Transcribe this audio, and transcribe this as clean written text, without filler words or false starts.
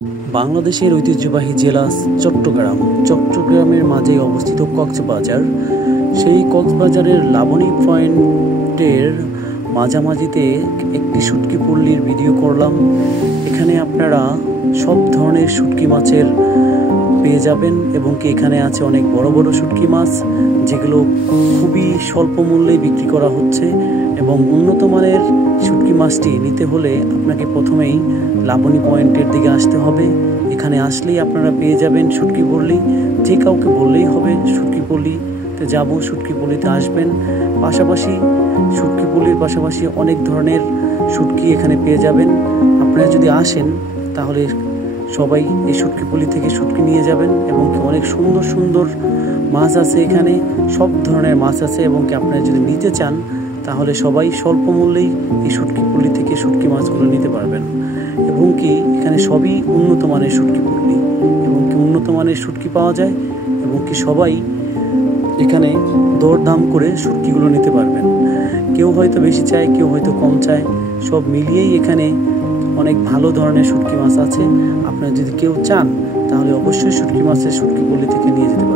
বাংলাদেশের ঐতিহ্যবাহী জেলা চট্টগ্রাম। চট্টগ্রামের মাঝেই অবস্থিত কক্সবাজার। সেই কক্সবাজারের লাবণী পয়েন্টের মাঝামাঝিতে একটি শুটকি পল্লীর ভিডিও করলাম। এখানে আপনারা সব ধরনের শুটকি মাছের পেয়ে যাবেন এবং কি এখানে আছে অনেক বড় বড় শুটকি মাছ, যেগুলো খুবই স্বল্প মূল্যে বিক্রি করা হচ্ছে। এবং উন্নত মানের শুটকি মাছটি নিতে হলে আপনাকে প্রথমেই লাবণী পয়েন্টের দিকে আসতে হবে। এখানে আসলেই আপনারা পেয়ে যাবেন শুটকি পল্লী। যে কাউকে বললেই হবে শুটকি পল্লীতে যাব, শুটকি পল্লীতে আসবেন। পাশাপাশি শুটকি পল্লীর পাশাপাশি অনেক ধরনের শুটকি এখানে পেয়ে যাবেন। আপনারা যদি আসেন তাহলে সবাই এই শুটকি পল্লী থেকে শুটকি নিয়ে যাবেন এবং কি অনেক সুন্দর সুন্দর মাছ আছে এখানে, সব ধরনের মাছ আছে। এবং কি আপনারা যদি নিতে চান তাহলে সবাই স্বল্প মূল্যেই এই শুটকি পল্লী থেকে শুটকি মাছগুলো নিতে পারবেন। এবং কি এখানে সবই উন্নত মানের শুটকি পল্লী এবং কি উন্নত মানের শুটকি পাওয়া যায় এবং কি সবাই এখানে দরদাম করে শুটকিগুলো নিতে পারবেন। কেউ হয়তো বেশি চায়, কেউ হয়তো কম চায়, সব মিলিয়েই এখানে অনেক ভালো ধরনের শুটকি মাছ আছে। আপনারা যদি কেউ চান তাহলে অবশ্যই শুটকি মাছের শুটকি পল্লী থেকে নিয়ে যেতে পারেন।